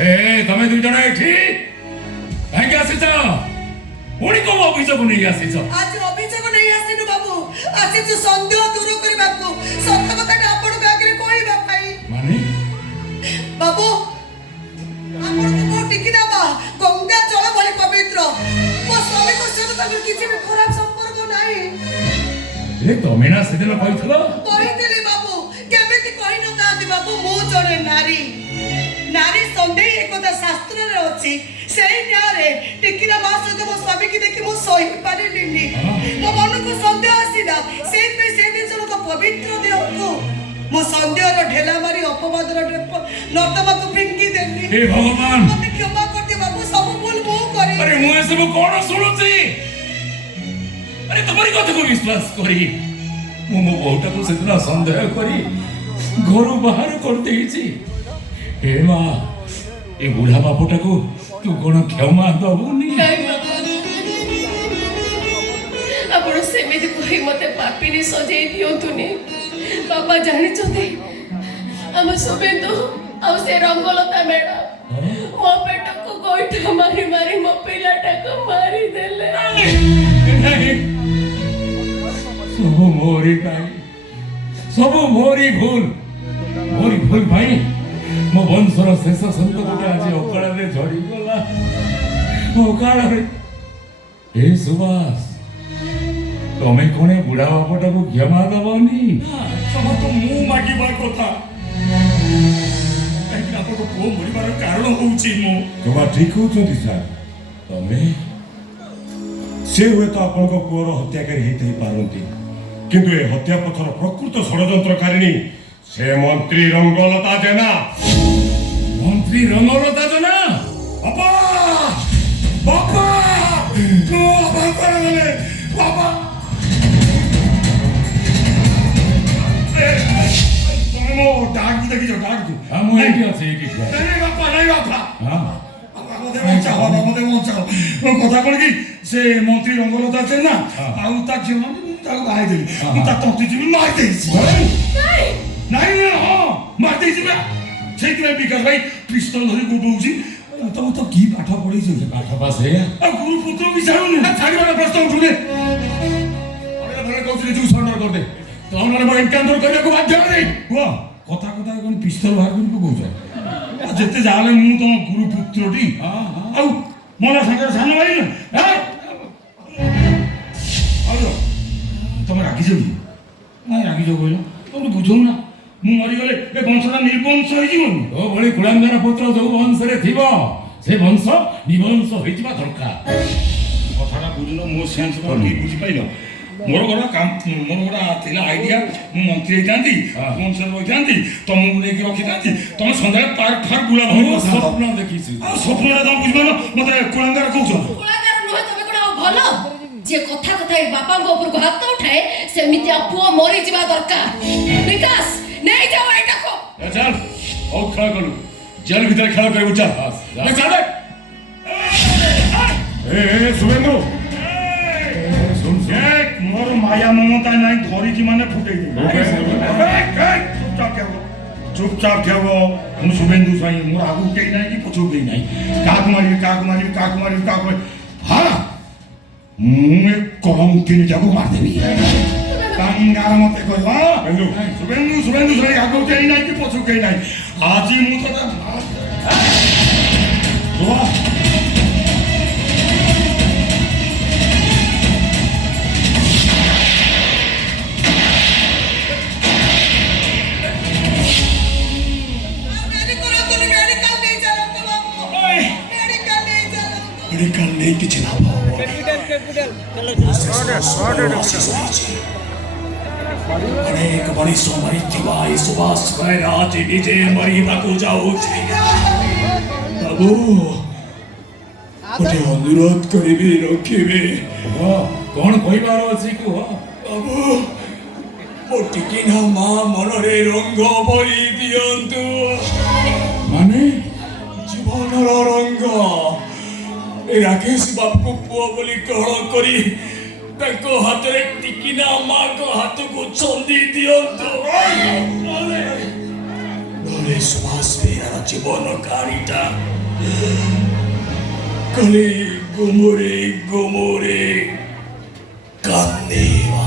ए तमे दुई जण एठी काहे आसीछ पुणी को अभियोग नहीं आसीछ आज अभियोग नहीं आसीनु बाबू आसीछ संदेह दूर करबाकू सत्य कथा आपण आगे कहबा भाई माने बाबू आपण को टिकी दाबा गंगा जल भली पवित्र मो स्वामी को सहित ताकर किछि भी खराब संपर्क नाही ए तमे ना सेदिन कहिथलो कहितली बाबू केमिति कहि न तांती बाबू मो जणे नारी नारी संदेह एकता शास्त्र रे अछि सेही न्यारे टिकीरा मा सहित मो स्वामी की देखि मो सही पारिलिनी मो मन को संदेह आसीला से दिन को पवित्र देह को मो संदेह रो ढेला मारी अपवाद रो नर्दमा को फिंगी देनी हे भगवान मते क्षमा कर दे बाबू सब भूल मो करी अरे मु ए सब कोन सुनुची अरे तुम्हारी कथा को विश्वास करी मु मो बहुटा को सेदिन संदेह करी घर बाहर कर देइची हे मां ए बुढ़ा बापटा को तू कोन क्षमा दबुनी आपण सेमिति कहि मते पापिनी सजेई दियंतुनी बाबा जानि छथि हम सुबेंदु आ से रंगलता मैडम मो पेट को गोइठा मारी मारी मो पिलाटा को मारी देले सब मोरी भाई सब मोरी भूल भाई मो वंशर शेष संत गोटे आज अकाल रे झड़ी गला अकाल रे ए सुभाष तमे कोने बुढ़ा बापटा को क्षमा दबनी सब तो मु मागिबार कथा काहे आपन को को मरिबार कारण होउची मो जमा ठीक होचंती सर तमे से हुए तो आपन को पुअर हत्याकारी हेतै पारंती किंतु ए हत्या पथर प्रकृत षडयंत्रकारिणी से मंत्री रंगलता जेना बाबा बाबा तो बाबा करले बाबा मो डाक देखि जो डाक दू हम एठी আছে एठी नहीं बाबा हां मते चाहो कथा कोन की से मंत्री रंगलता আছে ना आउ ता जीवन ता गाय देली ता तंती जीवन मार देसी नहीं हां मार देसी बा सेति विकास भाई पिस्तल धरि गुडौची तब तो की पाठ पढै छ पाठ पास है आ गुरु पुत्र भी जानु ना छाड़ीवाला प्रश्न उठुले अरे भले कहउली तू सरेंडर कर दे तो हमने मो एनकाउंटर करने को बाध्य नहीं हुआ कथा कथा कोन पिस्तल बाहर को कहउछ जेते जाले मु तो गुरु पुत्रटी आ मोला संगे सानो भाई ना आलो तुम राखी जो नहीं राखी जो कहलो तुम बुझौ ना मु मरि गले ए वंशरा निर्वंश होई जीवन ओ बड़ी कुलांगार पुत्र जो वंश रे थिबो से वंश निवंश होई जिबा दरकार कथाटा बुझलो मो सेंस को की बुझी पाइलो मोर गोरा काम मोर गोरा थिला आईडिया मु मंत्री हेतांती वंशर होइतांती तुमको लेके रखितांती तुम संध्या पार्क फार बुला भई स्वप्न देखिছি आ स्वप्नटा तुम बुझबो मते कुलांगार कहउछ कुलागार नहे तमे कोना भलो जे कथा कथा ए बापा को ऊपर को हाथ उठाए सेमिति पुओ मरि जिबा दरकार विकास नहीं जाओ एटा को चल ओ खा करू जेल भीतर खेल करे चल ले चल ए सुबेंदु सुन एक मोर माया ममता नहीं धरी की माने फुटे चुपचाप खेवो हम शुभेंदु साई मोर आगु के नहीं कि पछो के नहीं काक मारी हां मुए कलम तीन जागो मार देबी कंगार मते कह हां शुभेंदु साई आगु के नहीं कि पछो के नहीं आज मु तो मेडिकल नहीं कि चला अनेक बड़ी सोमरी दिवाई सुभाष राज निजे मरी ताको जाओ बाबू गोटे अनुरोध करिबी रखिबे कौन कहबार अछि को बाबू मोटिकिना मां मनरे रंग भरी दियंतु माने जीवनर रंग राकेश बाबू पुओ बोली ग्रहण करी ताको हाथ रे टिकिना मां को हाथ को छंदी दियंतु କଲେ ସୁଭାଷ ବେହେରାର ଜୀବନ କାହାଣୀଟା କଲେ ଗୁମରେ ଗୁମରେ କାନ୍ଦିବା